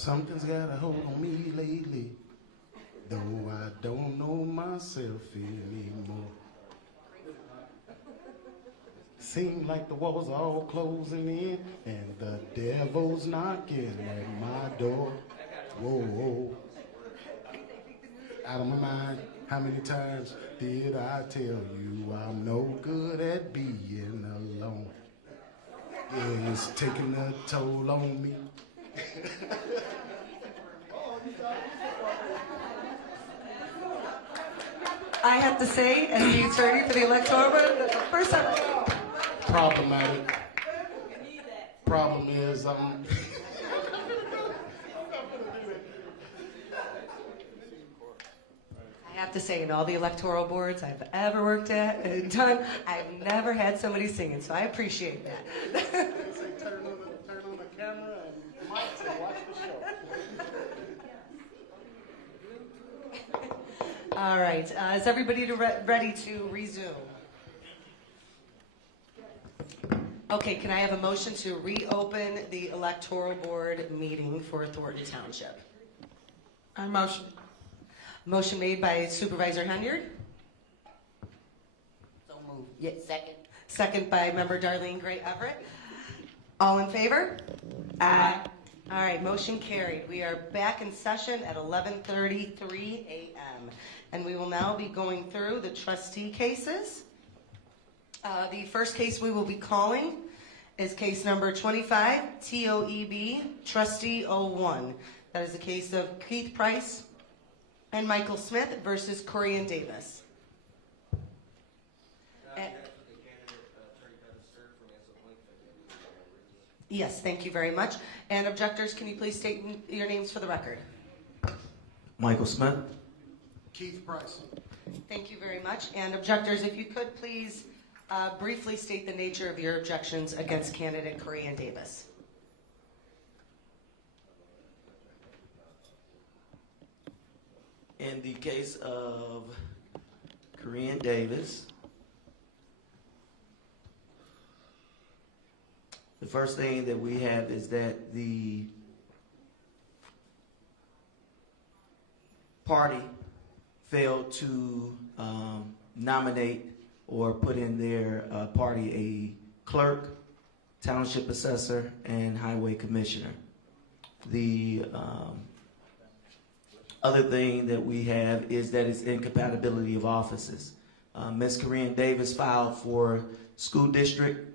Something's got a hold on me lately, though I don't know myself anymore. Seems like the walls are all closing in, and the devil's knocking at my door. Whoa, whoa. Out of my mind, how many times did I tell you I'm no good at being alone? Yeah, it's taking a toll on me. I have to say, as the attorney for the Electoral, the first time. Problematic. Problem is, I have to say, in all the electoral boards I've ever worked at and done, I've never had somebody singing, so I appreciate that. turn on the camera and mic and watch the show. All right, is everybody ready to resume? Okay, can I have a motion to reopen the electoral board meeting for Thornton Township? I motion. Motion made by Supervisor Henyard. So moved. Yeah, second. Second by Member Darlene Gray Everett. All in favor? Aye. All right, motion carried. We are back in session at 11:33 a.m. And we will now be going through the trustee cases. The first case we will be calling is case number 25, TOEB, Trustee 01. That is the case of Keith Price and Michael Smith versus Corian Davis. Yes, thank you very much. And objectors, can you please state your names for the record? Michael Smith. Keith Price. Thank you very much. And objectors, if you could please briefly state the nature of your objections against candidate Corian Davis. In the case of Corian Davis, the first thing that we have is that the party failed to nominate or put in their party a clerk, township assessor, and highway commissioner. The other thing that we have is that it's incompatibility of offices. Ms. Corian Davis filed for school district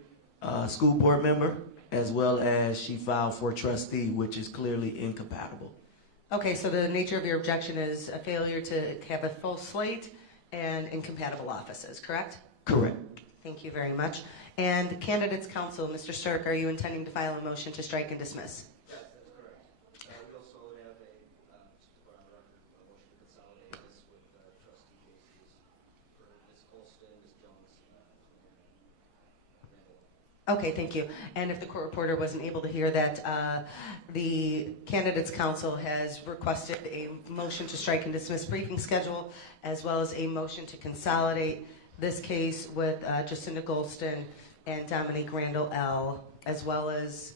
school board member, as well as she filed for trustee, which is clearly incompatible. Okay, so the nature of your objection is a failure to have a full slate and incompatible offices, correct? Correct. Thank you very much. And candidates counsel, Mr. Sturck, are you intending to file a motion to strike and dismiss? Yes, that's correct. We also have just to put on the record, a motion to consolidate this with trustee cases for Ms. Colston, Ms. Jones, and Randall. Okay, thank you. And if the court reporter wasn't able to hear that, the candidates counsel has requested a motion to strike and dismiss briefing schedule, as well as a motion to consolidate this case with Jacinda Golston and Dominique Randall L., as well as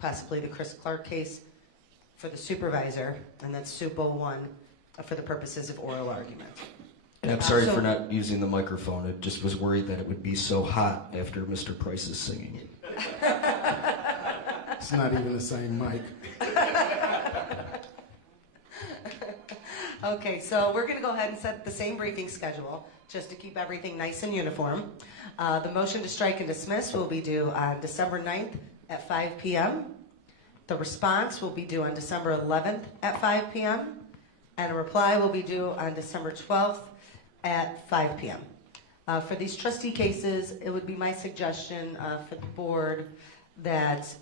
possibly the Chris Clark case for the supervisor, and that's Sup 01, for the purposes of oral argument. And I'm sorry for not using the microphone. I just was worried that it would be so hot after Mr. Price is singing. It's not even the same mic. Okay, so we're going to go ahead and set the same briefing schedule just to keep everything nice and uniform. The motion to strike and dismiss will be due on December 9th at 5 p.m. The response will be due on December 11th at 5 p.m. And a reply will be due on December 12th at 5 p.m. For these trustee cases, it would be my suggestion for the board that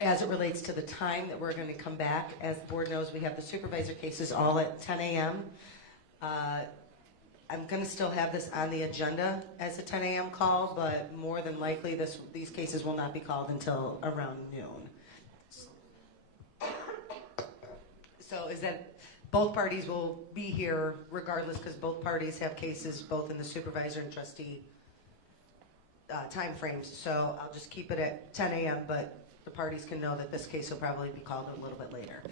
as it relates to the time that we're going to come back, as the board knows, we have the supervisor cases all at 10 a.m. I'm going to still have this on the agenda as a 10 a.m. call, but more than likely these cases will not be called until around noon. So is that both parties will be here regardless, because both parties have cases both in the supervisor and trustee time frames. So I'll just keep it at 10 a.m., but the parties can know that this case will probably be called a little bit later.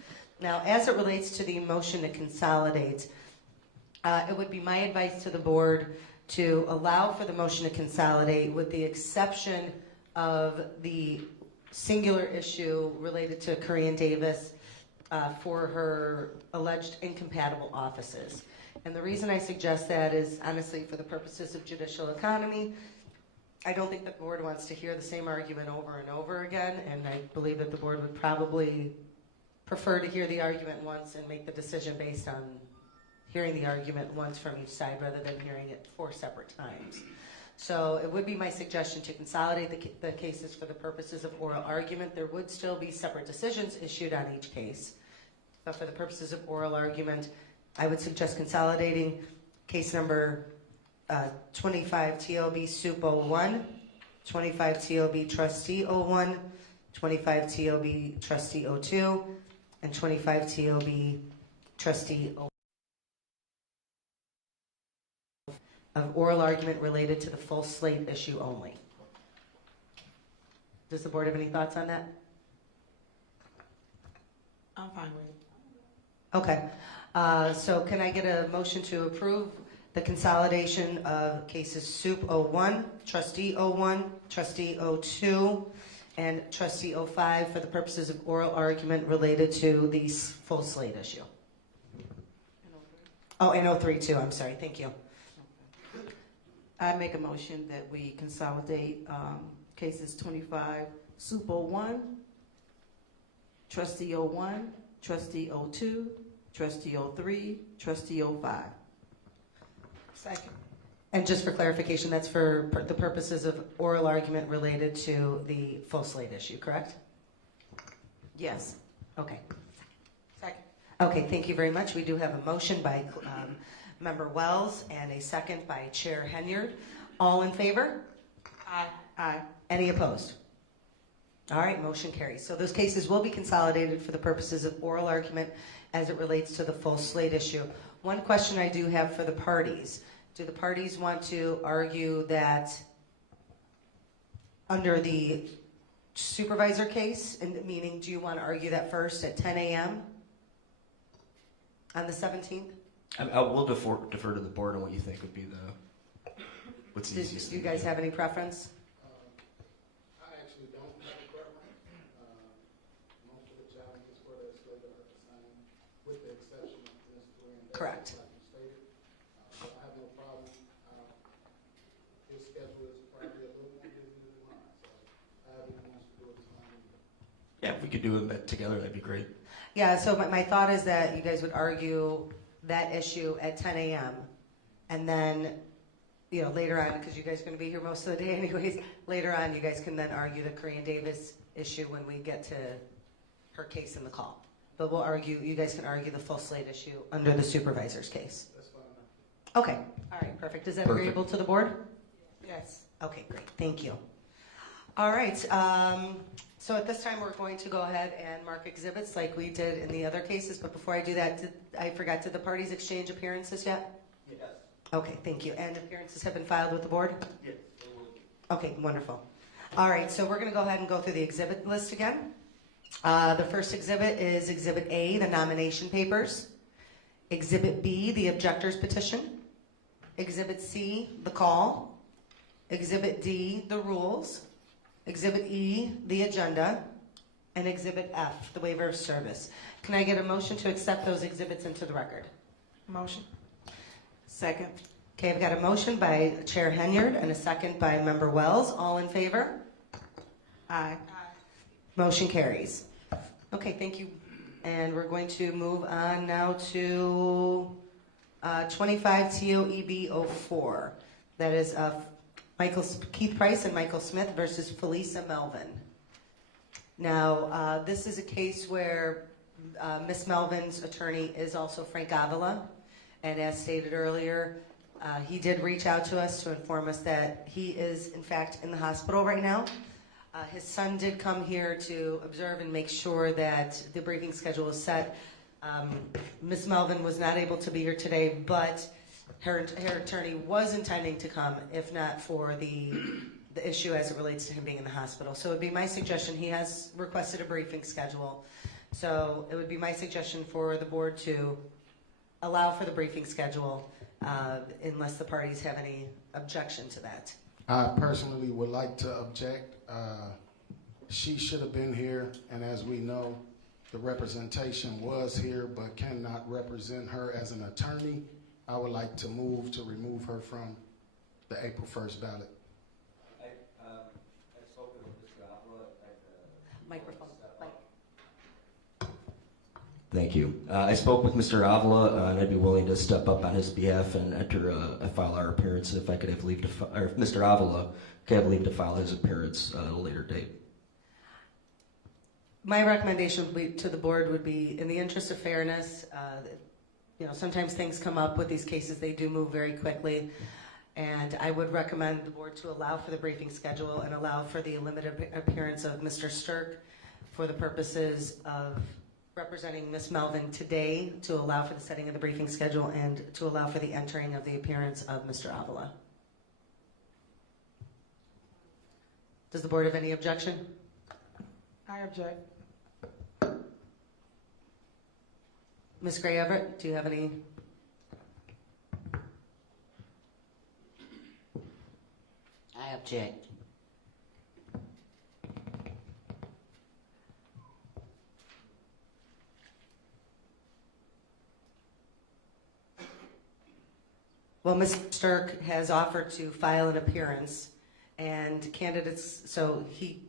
Now, as it relates to the motion to consolidate, it would be my advice to the board to allow for the motion to consolidate with the exception of the singular issue related to Korean Davis for her alleged incompatible offices. And the reason I suggest that is honestly for the purposes of judicial economy. I don't think the board wants to hear the same argument over and over again, and I believe that the board would probably prefer to hear the argument once and make the decision based on hearing the argument once from each side rather than hearing it 4 separate times. So it would be my suggestion to consolidate the cases for the purposes of oral argument. There would still be separate decisions issued on each case, but for the purposes of oral argument, I would suggest consolidating case number 25 TLB Soup 01, 25 TLB Trustee 01, 25 TLB Trustee 02, and 25 TLB Trustee 01 of oral argument related to the full slate issue only. Does the board have any thoughts on that? I'm fine with it. Okay. So can I get a motion to approve the consolidation of cases Soup 01, Trustee 01, Trustee 02, and Trustee 05 for the purposes of oral argument related to the full slate issue? Oh, and 03 too, I'm sorry, thank you. I make a motion that we consolidate cases 25, Soup 01, Trustee 01, Trustee 02, Trustee 03, Trustee 05. Second. And just for clarification, that's for the purposes of oral argument related to the full slate issue, correct? Yes. Okay. Second. Okay, thank you very much. We do have a motion by Member Wells and a second by Chair Henyard. All in favor? Aye. Aye. Any opposed? All right, motion carries. So those cases will be consolidated for the purposes of oral argument as it relates to the full slate issue. One question I do have for the parties. Do the parties want to argue that under the supervisor case, and meaning do you want to argue that first at 10 a.m. on the 17th? I will defer to the board on what you think would be what's the easiest. Do you guys have any preference? I actually don't have a preference. Most of the challenges for that slate are the same, with the exception of Ms. Korean Davis, Correct. like you stated. So I have no problem. His schedule is probably a little more busy than mine, so however he wants to do it is fine. Yeah, if we could do them together, that'd be great. Yeah, so my thought is that you guys would argue that issue at 10 a.m. and then, you know, later on, because you guys are going to be here most of the day anyways, later on you guys can then argue the Korean Davis issue when we get to her case in the call. But we'll argue, you guys can argue the full slate issue under the supervisor's case. That's fine. Okay, all right, perfect. Is that Perfect. agreeable to the board? Yes. Okay, great, thank you. All right, so at this time we're going to go ahead and mark exhibits like we did in the other cases, but before I do that, did the parties exchange appearances yet? Yes. Okay, thank you. And appearances have been filed with the board? Yes, they will be. Okay, wonderful. All right, so we're going to go ahead and go through the exhibit list again. The first exhibit is Exhibit A, the nomination papers. Exhibit B, the objector's petition. Exhibit C, the call. Exhibit D, the rules. Exhibit E, the agenda. And Exhibit F, the waiver of service. Can I get a motion to accept those exhibits into the record? Motion. Second. Okay, I've got a motion by Chair Henyard and a second by Member Wells. All in favor? Aye. Motion carries. Okay, thank you. And we're going to move on now to 25 TOEB 04. That is Keith Price and Michael Smith versus Felisa Melvin. Now, this is a case where Miss Melvin's attorney is also Frank Avila. And as stated earlier, he did reach out to us to inform us that he is, in fact, in the hospital right now. His son did come here to observe and make sure that the briefing schedule is set. Miss Melvin was not able to be here today, but her attorney was intending to come, if not for the the issue as it relates to him being in the hospital. So it would be my suggestion, he has requested a briefing schedule. So it would be my suggestion for the board to allow for the briefing schedule unless the parties have any objection to that. I personally would like to object. She should have been here, and as we know, the representation was here but cannot represent her as an attorney. I would like to move to remove her from the April 1st ballot. I spoke with Mr. Avila. Microphone. Thank you. I spoke with Mr. Avila, and I'd be willing to step up on his behalf and file our appearance if I could have leave to, or if Mr. Avila could have leave to file his appearance at a later date. My recommendation to the board would be, in the interest of fairness, sometimes things come up with these cases, they do move very quickly, and I would recommend the board to allow for the briefing schedule and allow for the limited appearance of Mr. Stirk for the purposes of representing Ms. Melvin today, to allow for the setting of the briefing schedule and to allow for the entering of the appearance of Mr. Avila. Does the board have any objection? I object. Ms. Gray Everett, do you have any? I object. Well, Mr. Stirk has offered to file an appearance, and candidates, so he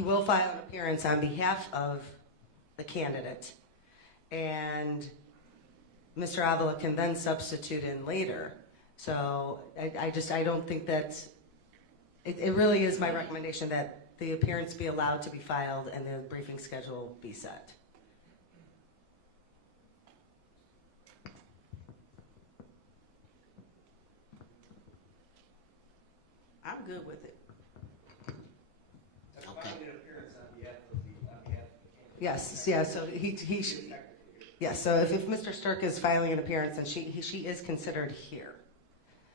will file an appearance on behalf of the candidate, and Mr. Avila can then substitute in later. So I don't think that, it really is my recommendation that the appearance be allowed to be filed and the briefing schedule be set. I'm good with it. Okay. Yes, yeah, so yes, so if Mr. Stirk is filing an appearance, then she is considered here.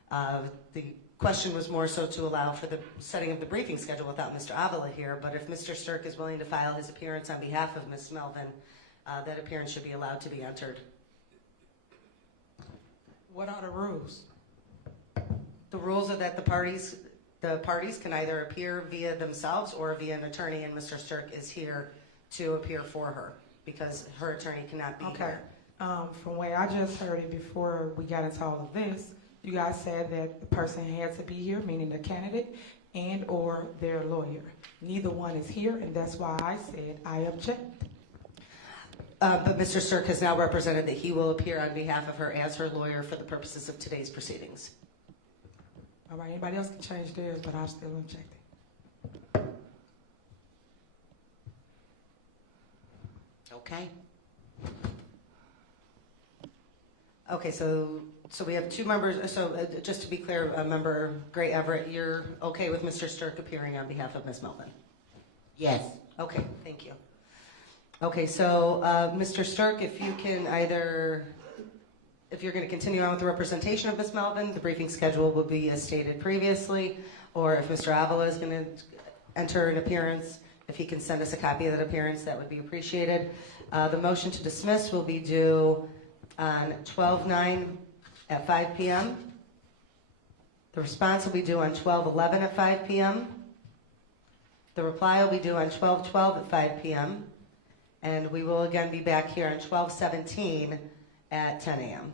The question was more so to allow for the setting of the briefing schedule without Mr. Avila here, but if Mr. Stirk is willing to file his appearance on behalf of Ms. Melvin, that appearance should be allowed to be entered. What are the rules? The rules are that the parties can either appear via themselves or via an attorney, and Mr. Stirk is here to appear for her because her attorney cannot be Okay. here. From the way I just heard it before we got into all of this, you guys said that the person had to be here, meaning the candidate and or their lawyer. Neither one is here, and that's why I said I object. But Mr. Stirk has now represented that he will appear on behalf of her as her lawyer for the purposes of today's proceedings. All right, anybody else can change theirs, but I'm still objecting. Okay. Okay, so we have two members. So just to be clear, Member Gray Everett, you're okay with Mr. Stirk appearing on behalf of Ms. Melvin? Yes. Okay, thank you. Okay, so Mr. Stirk, if you can if you're going to continue on with the representation of Ms. Melvin, the briefing schedule will be as stated previously, or if Mr. Avila is going to enter an appearance, if he can send us a copy of that appearance, that would be appreciated. The motion to dismiss will be due on 12/9 at 5 p.m. The response will be due on 12/11 at 5 p.m. The reply will be due on 12/12 at 5 p.m. And we will again be back here on 12/17 at 10 a.m.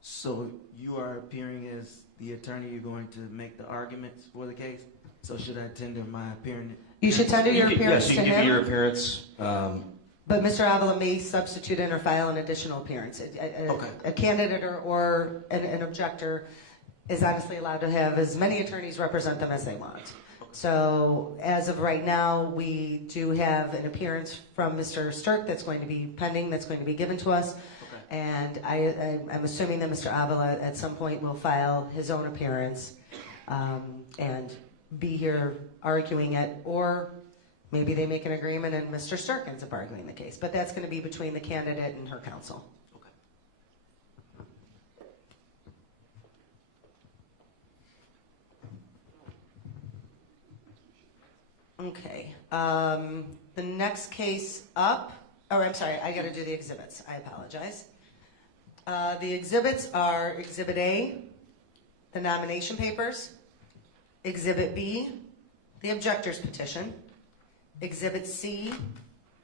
So you are appearing as the attorney, you're going to make the arguments for the case? So should I tender my appearance? You should tender your appearance Yes, to you can give your him, appearance. but Mr. Avila may substitute in or file an additional appearance. Okay. A candidate or an objector is honestly allowed to have as many attorneys represent them as they want. So as of right now, we do have an appearance from Mr. Stirk that's going to be pending, that's going to be given to us. Okay. And I'm assuming that Mr. Avila at some point will file his own appearance and be here arguing it, or maybe they make an agreement and Mr. Stirk ends up arguing the case. But that's going to be between the candidate and her counsel. Okay. Okay. The next case up, oh, I'm sorry, I got to do the exhibits. I apologize. The exhibits are Exhibit A, the nomination papers, Exhibit B, the objector's petition, Exhibit C,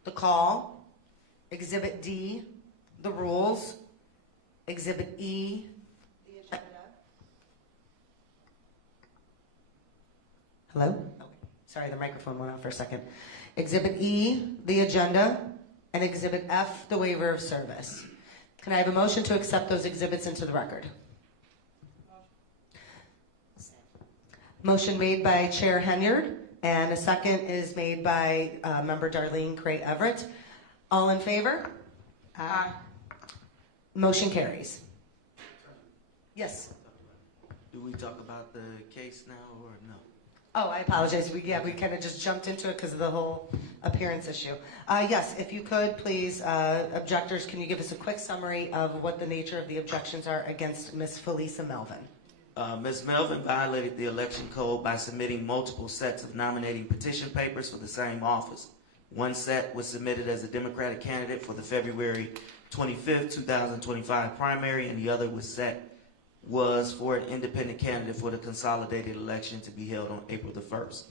the call, Exhibit D, the rules, Exhibit E, the agenda. Hello? Okay. Sorry, the microphone went out for a second. Exhibit E, the agenda, and Exhibit F, the waiver of service. Can I have a motion to accept those exhibits into the record? Motion made by Chair Henyard, and a second is made by Member Darlene Cray Everett. All in favor? Aye. Motion carries. Yes. Do we talk about the case now or no? Oh, I apologize. We kind of just jumped into it because of the whole appearance issue. Yes, if you could, please, objectors, can you give us a quick summary of what the nature of the objections are against Ms. Felisa Melvin? Ms. Melvin violated the election code by submitting multiple sets of nominating petition papers for the same office. One set was submitted as a Democratic candidate for the February 25th, 2025 primary, and the other was for an independent candidate for the consolidated election to be held on April the 1st.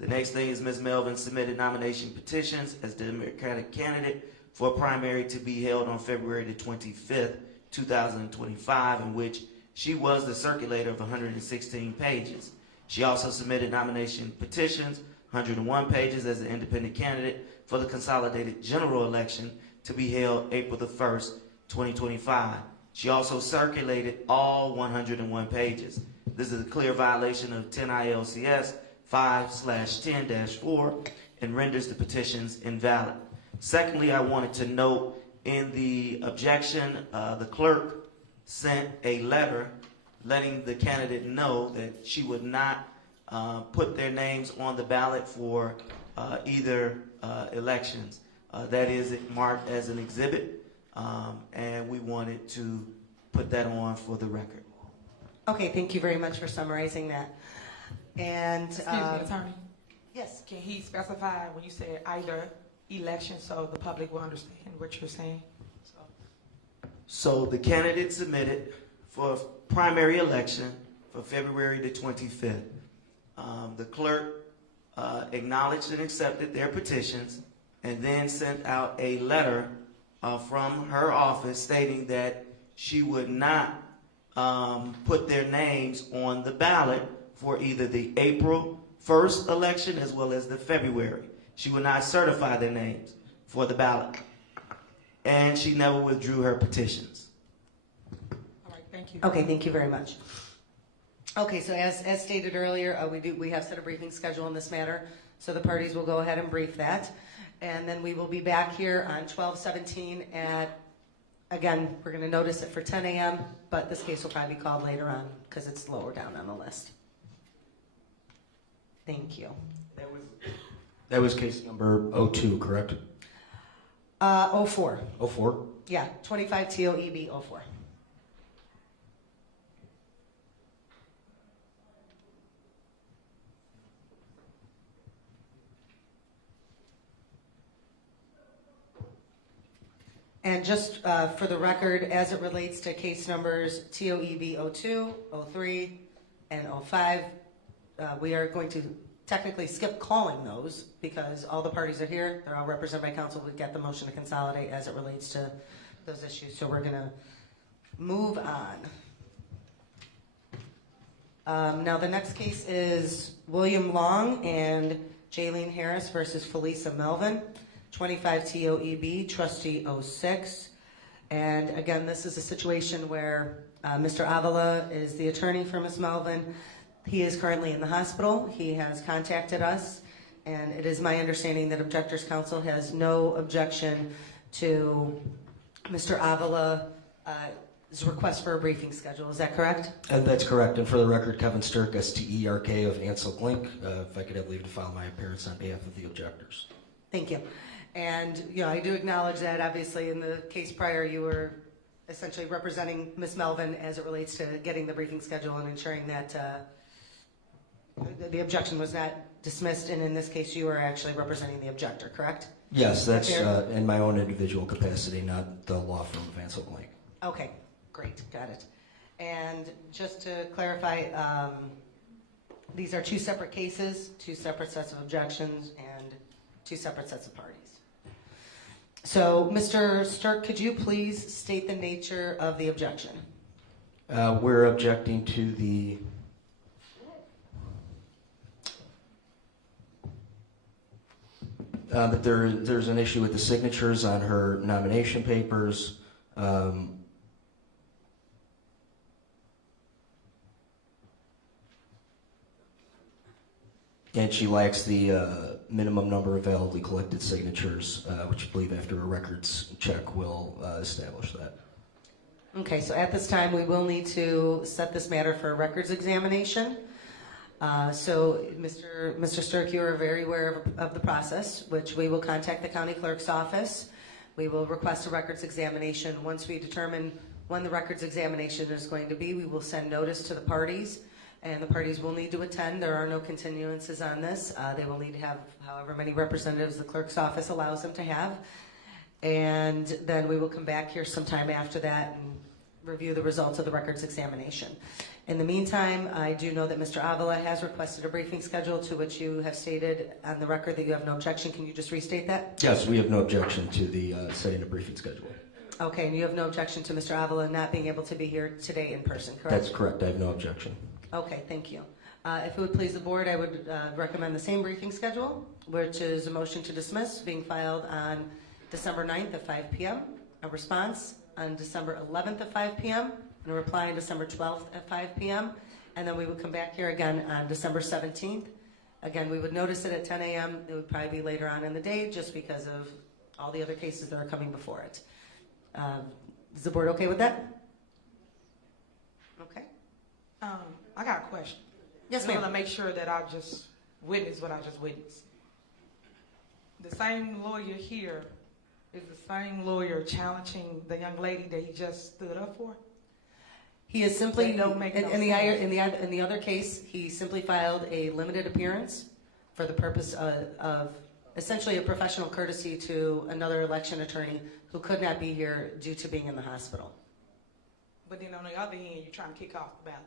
The next thing is Ms. Melvin submitted nomination petitions as the Democratic candidate for a primary to be held on February the 25th, 2025, in which she was the circulator of 116 pages. She also submitted nomination petitions, 101 pages, as an independent candidate for the consolidated general election to be held April the 1st, 2025. She also circulated all 101 pages. This is a clear violation of 10 ILCS 5/10-4 and renders the petitions invalid. Secondly, I wanted to note in the objection, the clerk sent a letter letting the candidate know that she would not put their names on the ballot for either elections. That is marked as an exhibit, and we wanted to put that on for the record. Okay, thank you very much for summarizing that. And Excuse me, attorney. yes, Can he specify when you said either election so the public will understand what you're saying? So the candidate submitted for a primary election for February the 25th. The clerk acknowledged and accepted their petitions and then sent out a letter from her office stating that she would not put their names on the ballot for either the April 1st election as well as the February. She would not certify their names for the ballot. And she never withdrew her petitions. All right, thank you. okay, thank you very much. Okay, so as stated earlier, we have set a briefing schedule in this matter, so the parties will go ahead and brief that. And then we will be back here on 12/17 at, again, we're going to notice it for 10 a.m., but this case will probably be called later on because it's lower down on the list. Thank you. That was case number 02, correct? 04. 04? Yeah, 25 TOEB 04. And just for the record, as it relates to case numbers TOEB 02, 03, and 05, we are going to technically skip calling those because all the parties are here. They're all represented by council. We get the motion to consolidate as it relates to those issues. So we're going to move on. Now the next case is William Long and Jaylene Harris versus Felisa Melvin, 25 TOEB, trustee 06. And again, this is a situation where Mr. Avila is the attorney for Ms. Melvin. He is currently in the hospital. He has contacted us, and it is my understanding that Objectors Council has no objection to Mr. Avila's request for a briefing schedule. Is that correct? And that's correct. And for the record, Kevin Sturk, STERK of Ansel Link. If I could have leave to file my appearance on behalf of the objectors. Thank you. And I do acknowledge that obviously in the case prior you were essentially representing Ms. Melvin as it relates to getting the briefing schedule and ensuring that the objection was not dismissed, and in this case, you are actually representing the objector, correct? Yes, that's Fair. in my own individual capacity, not the law firm of Ansel Blank. Okay, great, got it. And just to clarify, these are two separate cases, two separate sets of objections, and two separate sets of parties. So, Mr. Stirk, could you please state the nature of the objection? We're objecting to the that there's an issue with the signatures on her nomination papers. And she lacks the minimum number of validly collected signatures, which I believe after a records check will establish that. Okay, so at this time, we will need to set this matter for a records examination. So, Mr. Stirk, you are very aware of the process, which we will contact the county clerk's office. We will request a records examination. Once we determine when the records examination is going to be, we will send notice to the parties, and the parties will need to attend. There are no continuances on this. They will need to have however many representatives the clerk's office allows them to have. And then we will come back here sometime after that and review the results of the records examination. In the meantime, I do know that Mr. Avila has requested a briefing schedule, to which you have stated on the record that you have no objection. Can you just restate that? Yes, we have no objection to the setting a briefing schedule. Okay, and you have no objection to Mr. Avila not being able to be here today in person, correct? That's correct. I have no objection. Okay, thank you. If it would please the board, I would recommend the same briefing schedule, which is a motion to dismiss being filed on December 9th at 5 p.m., a response on December 11th at 5 p.m., and a reply on December 12th at 5 p.m., and then we would come back here again on December 17th. Again, we would notice it at 10 a.m. It would probably be later on in the day just because of all the other cases that are coming before it. Is the board okay with that? Okay. I got a question. Yes, I ma'am. want to make sure that I just witnessed what I just witnessed. The same lawyer here is the same lawyer challenging the young lady that he just stood up for? He is simply, That don't make no in sense. the other case, he simply filed a limited appearance for the purpose of essentially a professional courtesy to another election attorney who could not be here due to being in the hospital. But then on the other hand, you're trying to kick off the ballot.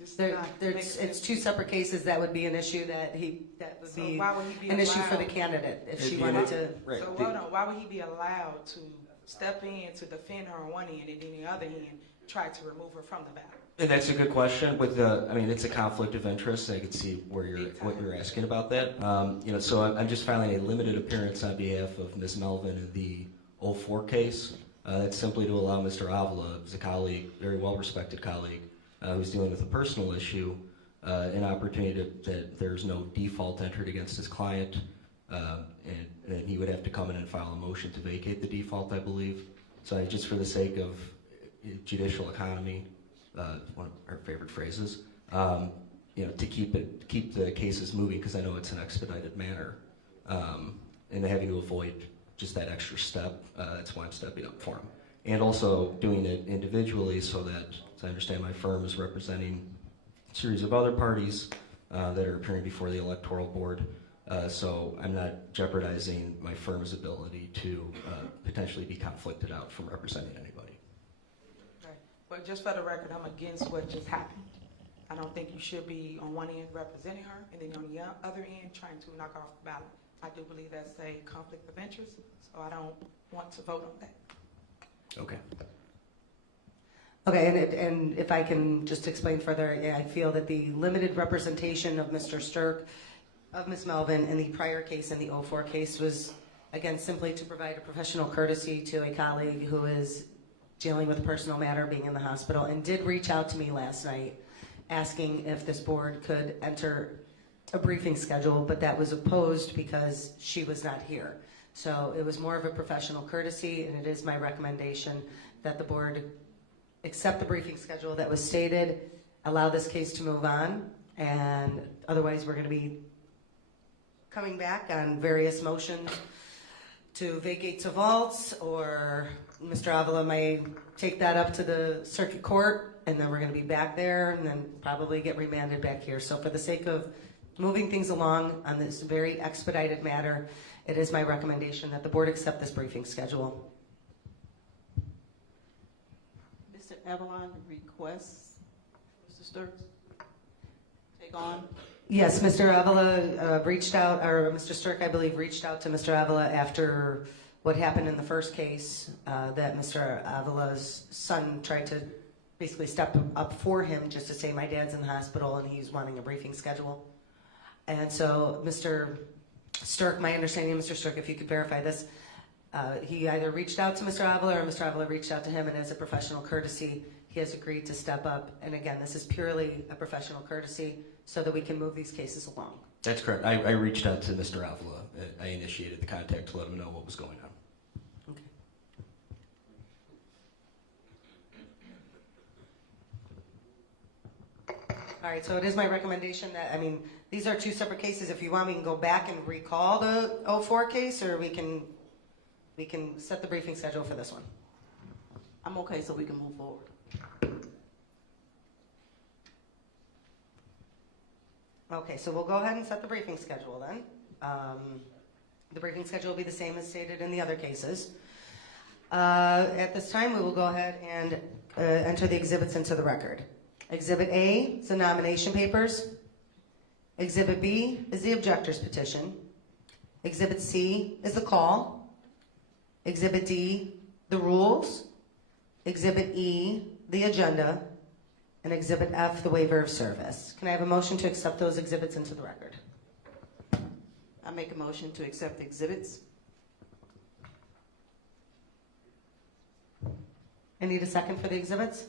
This It's two separate cases. That would be an issue that would So be why would he be an issue for the allowed- candidate if It'd she be wanted to. Right. So hold on, why would he be allowed to step in to defend her on one end and then the other hand try to remove her from the ballot? And that's a good question. With the, I mean, it's a conflict of interest. I could see where what you're asking about that. So I'm just filing a limited appearance on behalf of Ms. Melvin in the 04 case. That's simply to allow Mr. Avila, who's a colleague, very well-respected colleague, who's dealing with a personal issue, an opportunity that there's no default entered against his client, and he would have to come in and file a motion to vacate the default, I believe. So just for the sake of judicial economy, one of our favorite phrases, to keep the cases moving, because I know it's an expedited manner, and having to avoid just that extra step. That's why I'm stepping up for him, and also doing it individually, so that, as I understand, my firm is representing a series of other parties that are appearing before the Electoral Board. So I'm not jeopardizing my firm's ability to potentially be conflicted out from representing anybody. Okay. But just for the record, I'm against what just happened. I don't think you should be on one end representing her and then on the other end trying to knock off the ballot. I do believe that's a conflict of interest, so I don't want to vote on that. Okay. Okay, and if I can just explain further, I feel that the limited representation of Mr. Stirk, of Ms. Melvin in the prior case, in the 04 case, was, again, simply to provide a professional courtesy to a colleague who is dealing with a personal matter, being in the hospital, and did reach out to me last night asking if this board could enter a briefing schedule, but that was opposed because she was not here. So it was more of a professional courtesy, and it is my recommendation that the board accept the briefing schedule that was stated, allow this case to move on, and otherwise we're going to be coming back on various motions to vacate to vaults, or Mr. Avila may take that up to the circuit court and then we're going to be back there, and then probably get remanded back here. So for the sake of moving things along on this very expedited matter, it is my recommendation that the board accept this briefing schedule. Mr. Avalon requests Mr. Sturks take on. Yes, Mr. Avila reached out, or Mr. Sturk, I believe, reached out to Mr. Avila after what happened in the first case, that Mr. Avila's son tried to basically step up for him just to say, my dad's in the hospital and he's wanting a briefing schedule. And so Mr. Sturk, my understanding, Mr. Sturk, if you could verify this, he either reached out to Mr. Avila or Mr. Avila reached out to him, and as a professional courtesy, he has agreed to step up. And again, this is purely a professional courtesy so that we can move these cases along. That's correct. I reached out to Mr. Avila. I initiated the contact to let him know what was going on. Okay. All right, so it is my recommendation that, I mean, these are two separate cases. If you want, we can go back and recall the 04 case, or we can set the briefing schedule for this one. I'm okay, so we can move forward. Okay, so we'll go ahead and set the briefing schedule then. The briefing schedule will be the same as stated in the other cases. At this time, we will go ahead and enter the exhibits into the record. Exhibit A is the nomination papers. Exhibit B is the objector's petition. Exhibit C is the call. Exhibit D, the rules. Exhibit E, the agenda. And Exhibit F, the waiver of service. Can I have a motion to accept those exhibits into the record? I make a motion to accept the exhibits. I need a second for the exhibits.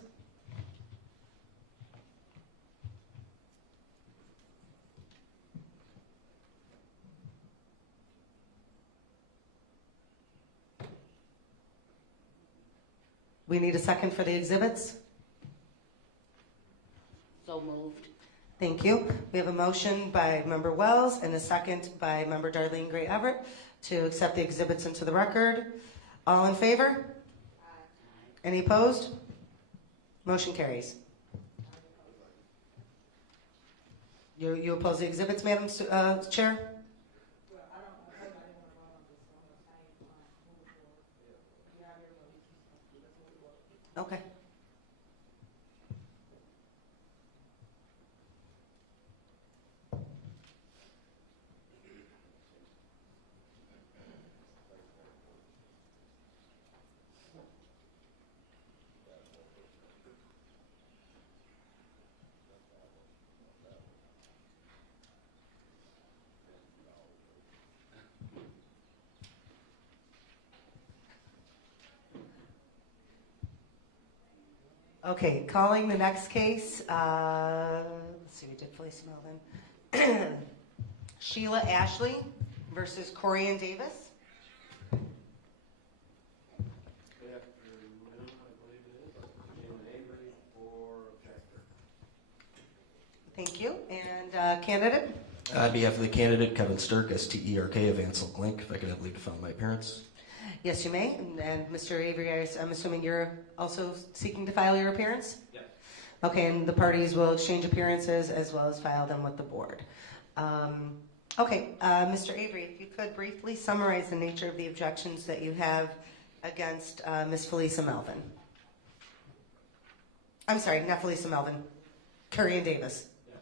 We need a second for the exhibits. So moved. Thank you. We have a motion by Member Wells and a second by Member Darlene Gray Everett to accept the exhibits into the record. All in favor? Aye. Any opposed? Motion carries. You oppose the exhibits, Madam Chair? Okay. Okay, calling the next case. Let's see, we did Felicia Melvin. Sheila Ashley versus Corian Davis. Good afternoon, I believe it is. Jim Avery for objector. Thank you. And candidate? On behalf of the candidate, Kevin Sturk, S-T-E-R-K, of Ansel Glink, if I could have leave to file my appearance. Yes, you may. And Mr. Avery, I'm assuming you're also seeking to file your appearance? Yes. Okay, and the parties will exchange appearances as well as file them with the board. Mr. Avery, if you could briefly summarize the nature of the objections that you have against Ms. Felicia Melvin. I'm sorry, not Felicia Melvin, Corian Davis. Yes.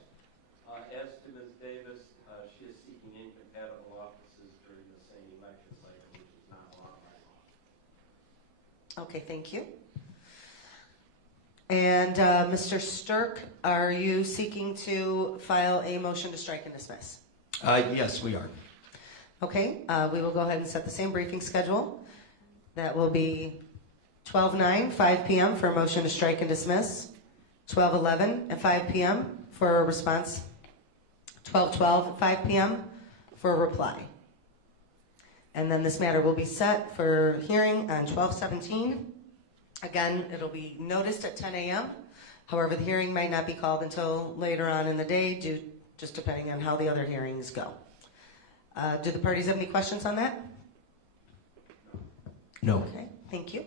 As to Ms. Davis, she is seeking incompatible offices during the same election cycle, which is not allowed by law. Okay, thank you. And Mr. Sturk, are you seeking to file a motion to strike and dismiss? Yes, we are. Okay, we will go ahead and set the same briefing schedule. That will be 12:09, 5 p.m. for a motion to strike and dismiss. 12:11 at 5 p.m. for a response. 12:12 at 5 p.m. for a reply. And then this matter will be set for hearing on 12/17. Again, it'll be noticed at 10 a.m. However, the hearing might not be called until later on in the day, just depending on how the other hearings go. Do the parties have any questions on that? No. Okay, thank you.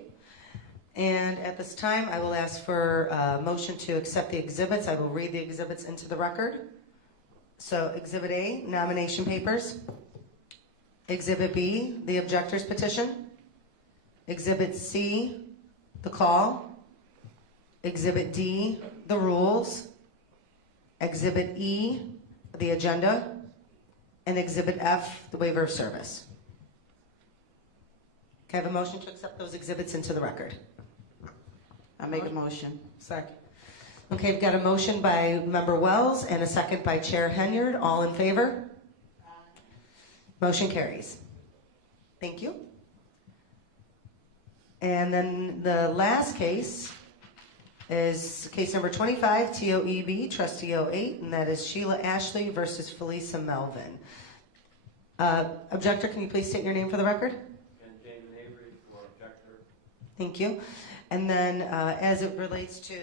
And at this time, I will ask for a motion to accept the exhibits. I will read the exhibits into the record. So Exhibit A, nomination papers. Exhibit B, the objector's petition. Exhibit C, the call. Exhibit D, the rules. Exhibit E, the agenda. And Exhibit F, the waiver of service. Can I have a motion to accept those exhibits into the record? I make a motion. Second. Okay, we've got a motion by Member Wells and a second by Chair Henyard. All in favor? Motion carries. Thank you. And then the last case is case number 25, TOEB, Trustee 08, and that is Sheila Ashley versus Felisa Melvin. Objector, can you please state your name for the record? And David Avery for objector. Thank you. And then as it relates to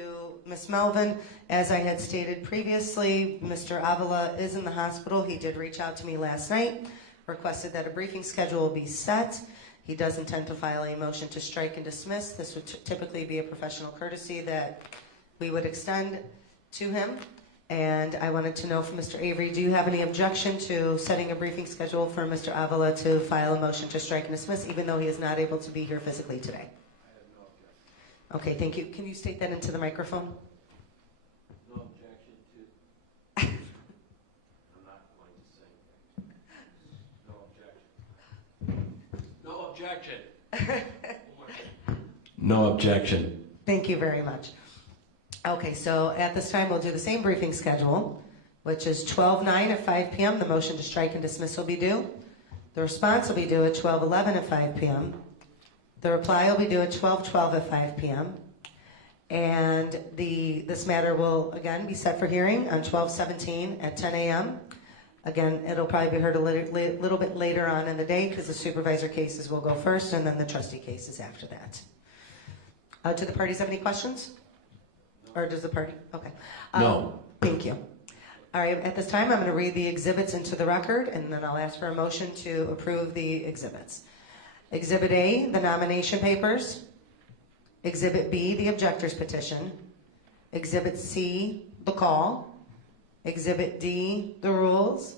Ms. Melvin, as I had stated previously, Mr. Avila is in the hospital. He did reach out to me last night, requested that a briefing schedule be set. He does intend to file a motion to strike and dismiss. This would typically be a professional courtesy that we would extend to him. And I wanted to know from Mr. Avery, do you have any objection to setting a briefing schedule for Mr. Avila to file a motion to strike and dismiss, even though he is not able to be here physically today? Okay, thank you. Can you state that into the microphone? No objection to. I'm not going to say. No objection. No objection. No objection. Thank you very much. Okay, so at this time, we'll do the same briefing schedule, which is 12:09 at 5 p.m. The motion to strike and dismiss will be due. The response will be due at 12:11 at 5 p.m. The reply will be due at 12:12 at 5 p.m. And this matter will again be set for hearing on 12/17 at 10 a.m. Again, it'll probably be heard a little bit later on in the day because the supervisor cases will go first and then the trustee cases after that. Do the parties have any questions? Or does the party? Okay. No. Thank you. All right, at this time, I'm going to read the exhibits into the record and then I'll ask for a motion to approve the exhibits. Exhibit A, the nomination papers. Exhibit B, the objector's petition. Exhibit C, the call. Exhibit D, the rules.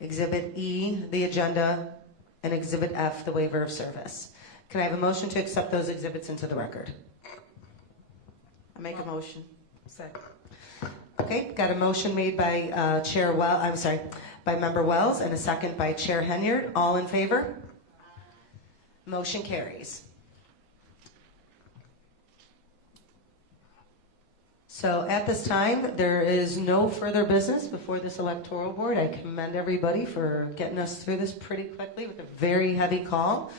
Exhibit E, the agenda. And Exhibit F, the waiver of service. Can I have a motion to accept those exhibits into the record? I make a motion. Second. Okay, got a motion made by by Member Wells and a second by Chair Henyard. All in favor? Motion carries. So at this time, there is no further business before this electoral board. I commend everybody for getting us through this pretty quickly with a very heavy call.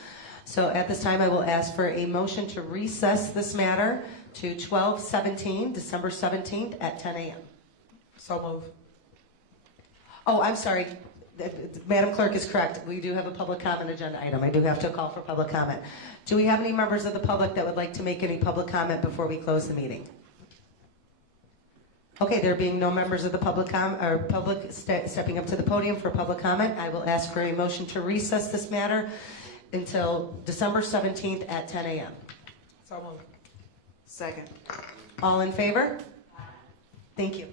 So at this time, I will ask for a motion to recess this matter to 12/17, December 17th at 10 a.m. So move. Oh, I'm sorry. Madam Clerk is correct. We do have a public comment agenda item. I do have to call for public comment. Do we have any members of the public that would like to make any public comment before we close the meeting? Okay, there being no members of the public stepping up to the podium for public comment, I will ask for a motion to recess this matter until December 17th at 10 a.m. So move. Second. All in favor? Thank you.